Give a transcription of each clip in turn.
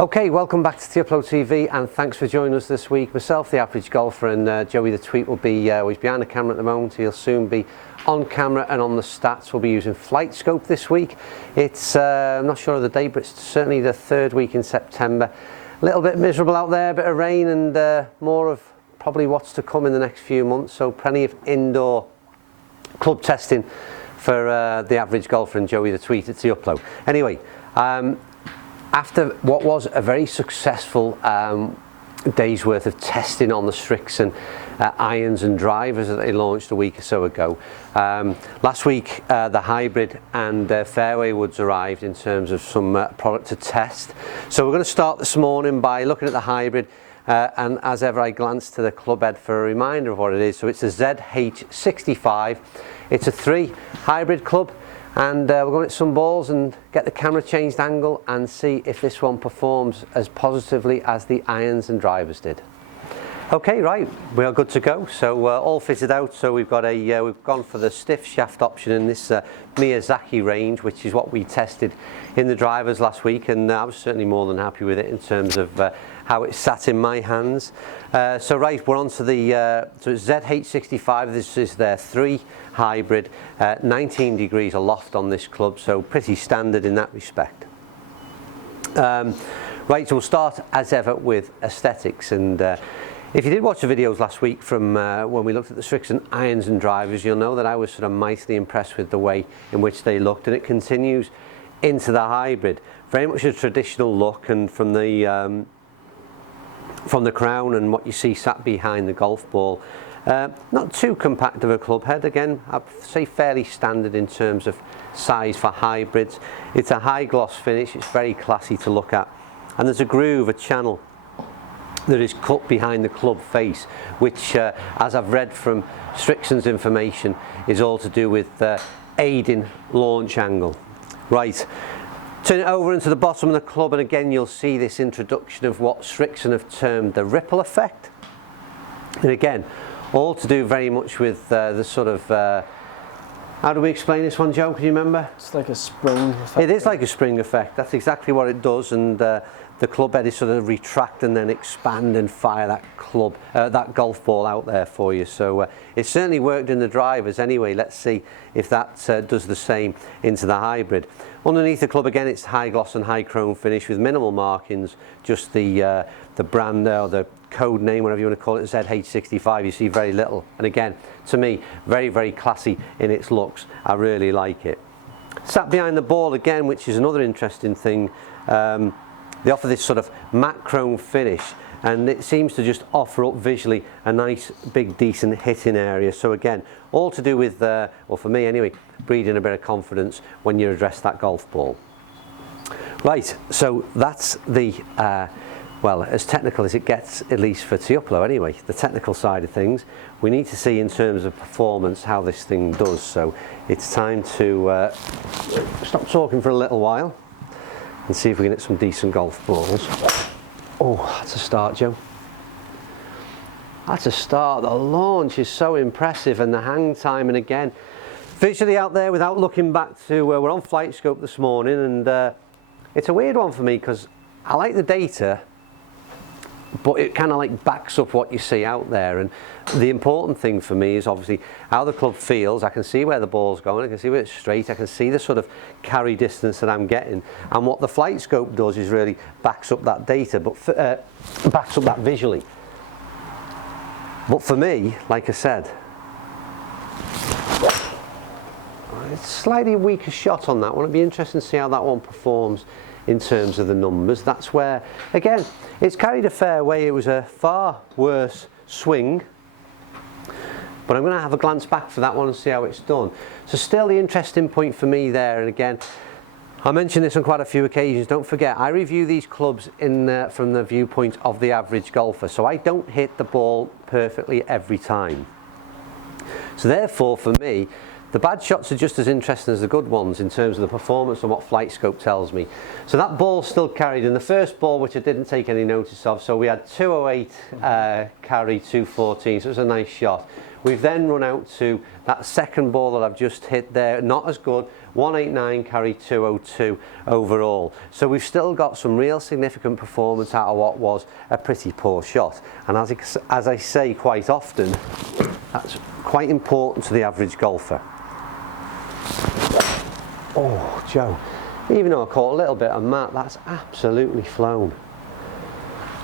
Okay, welcome back to Upload TV, and thanks for joining us this week. Myself, the average golfer, and Joey the Tweet will be he's behind the camera at the moment. He'll soon be on camera and on the stats. We'll be using Flight Scope this week. It's I'm not sure of the date, but it's certainly the third week in September. A little bit miserable out there, a bit of rain, and more of probably what's to come in the next few months. So plenty of indoor club testing for the average golfer and Joey the Tweet at Upload. Anyway. After what was a very successful day's worth of testing on the Srixon irons and drivers that they launched a week or so ago, last week the hybrid and fairway woods arrived in terms of some product to test. So we're going to start this morning by looking at the hybrid, and as ever I glance to the club head for a reminder of what it is. So it's a ZH65. It's a 3 hybrid club. And we're going to hit some balls and get the camera changed angle and see if this one performs as positively as the irons and drivers did. Okay, right, we are good to go. So all fitted out. So we've got we've gone for the stiff shaft option in this Miyazaki range, which is what we tested in the drivers last week, and I was certainly more than happy with it in terms of how it sat in my hands. So right, we're on to the so it's ZH65. This is their 3 hybrid, 19 degrees aloft on this club, so pretty standard in that respect. Right, so we'll start as ever with aesthetics, and if you did watch the videos last week from when we looked at the Srixon irons and drivers, you'll know that I was sort of mightily impressed with the way in which they looked, and it continues into the hybrid. Very much a traditional look, and from the crown and what you see sat behind the golf ball, not too compact of a club head. Again, I'd say fairly standard in terms of size for hybrids. It's a high gloss finish, it's very classy to look at, and there's a groove, a channel that is cut behind the club face, which as I've read from Srixon's information is all to do with aiding launch angle. Right, turn it over into the bottom of the club, and again you'll see this introduction of what Srixon have termed the ripple effect, and again all to do very much with the sort of how do we explain this one, Joe? Can you remember? It's like a spring effect. It is like a spring effect. That's exactly what it does, and the club head is sort of retract and then expand and fire that that golf ball out there for you. So it certainly worked in the drivers anyway. Let's see if that does the same into the hybrid. Underneath the club again, it's high gloss and high chrome finish with minimal markings, just the brand or the code name, whatever you want to call it, ZH65. You see very little, and again, to me, very, very classy in its looks. I really like it. Sat behind the ball again, which is another interesting thing. They offer this sort of matte chrome finish, and it seems to just offer up visually a nice, big, decent hitting area. So again, all to do with, well for me anyway, breeding a bit of confidence when you address that golf ball. Right, so that's the, well, as technical as it gets, at least for Upload anyway, the technical side of things. We need to see in terms of performance how this thing does. So it's time to stop talking for a little while and see if we can hit some decent golf balls. Oh, that's a start, Joe. That's a start. The launch is so impressive, and the hang time, and again, visually out there without looking back to, we're on Flight Scope this morning, and it's a weird one for me because I like the data, but it kind of like backs up what you see out there. And the important thing for me is obviously how the club feels. I can see where the ball's going, I can see where it's straight, I can see the sort of carry distance that I'm getting, and what the Flight Scope does is really backs up that data, but backs up that visually. But for me, like I said, it's slightly weaker shot on that one. It'd be interesting to see how that one performs in terms of the numbers. That's where, again, it's carried a fair way. It was a far worse swing, but I'm going to have a glance back for that one and see how it's done. So still the interesting point for me there, and again, I mentioned this on quite a few occasions, don't forget, I review these clubs from the viewpoint of the average golfer, so I don't hit the ball perfectly every time. So therefore, for me, the bad shots are just as interesting as the good ones in terms of the performance and what Flight Scope tells me. So that ball still carried, and the first ball, which I didn't take any notice of, so we had 208 carry, 214, so it was a nice shot. We've then run out to that second ball that I've just hit there, not as good, 189 carry 202 overall. So we've still got some real significant performance out of what was a pretty poor shot. And as I say quite often, that's quite important to the average golfer. Oh, Joe, even though I caught a little bit of mat, that's absolutely flown.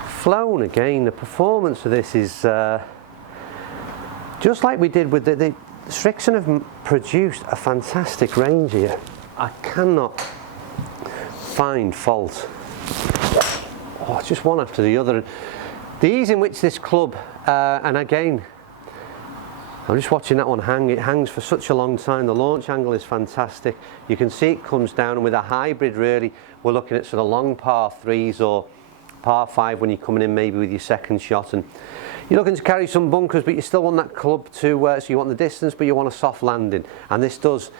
Flown again. The performance of this is just like we did with the Srixon have produced a fantastic range here. I cannot find fault. Oh, just one after the other. The ease in which this club, and again, I'm just watching that one hang. It hangs for such a long time. The launch angle is fantastic. You can see it comes down, and with a hybrid, really, we're looking at sort of long par threes or par five when you're coming in maybe with your second shot, and you're looking to carry some bunkers, but you still want that club to, so you want the distance, but you want a soft landing. And this does,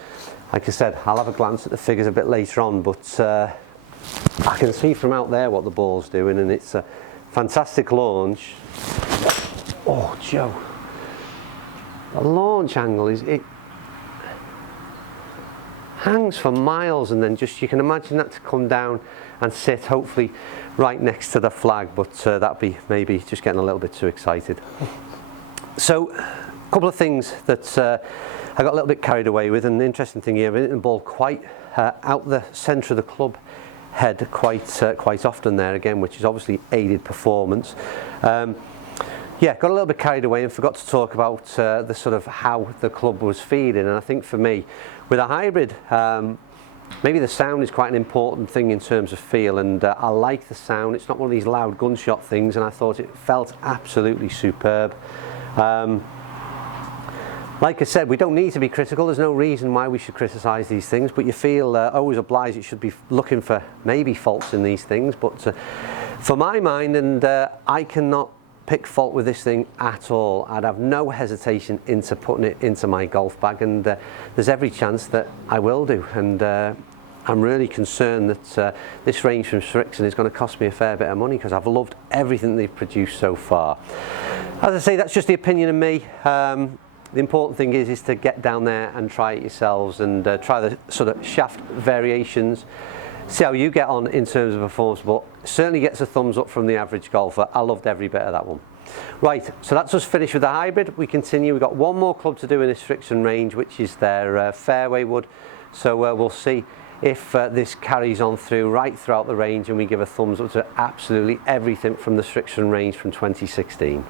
like I said, I'll have a glance at the figures a bit later on, but I can see from out there what the ball's doing, and it's a fantastic launch. Oh, Joe. The launch angle it hangs for miles, and then just, you can imagine that to come down and sit hopefully right next to the flag, but that'd be maybe just getting a little bit too excited. So a couple of things that I got a little bit carried away with, and the interesting thing here, I've hit the ball quite out the centre of the club head quite often there again, which is obviously aided performance. Yeah, got a little bit carried away and forgot to talk about the sort of how the club was feeling. And I think for me, with a hybrid, maybe the sound is quite an important thing in terms of feel, and I like the sound. It's not one of these loud gunshot things, and I thought it felt absolutely superb. Like I said, we don't need to be critical. There's no reason why we should criticise these things, but you feel always obliged. You should be looking for maybe faults in these things, but for my mind, and I cannot pick fault with this thing at all. I'd have no hesitation into putting it into my golf bag, and there's every chance that I will do. And I'm really concerned that this range from Srixon is going to cost me a fair bit of money, because I've loved everything they've produced so far. As I say, that's just the opinion of me. The important thing is to get down there and try it yourselves, and try the sort of shaft variations. See how you get on in terms of performance, but certainly gets a thumbs up from the average golfer. I loved every bit of that one. Right, so that's us finished with the hybrid. We continue. We've got one more club to do in this Srixon range, which is their fairway wood. So we'll see if this carries on through right throughout the range, and we give a thumbs up to absolutely everything from the Srixon range from 2016.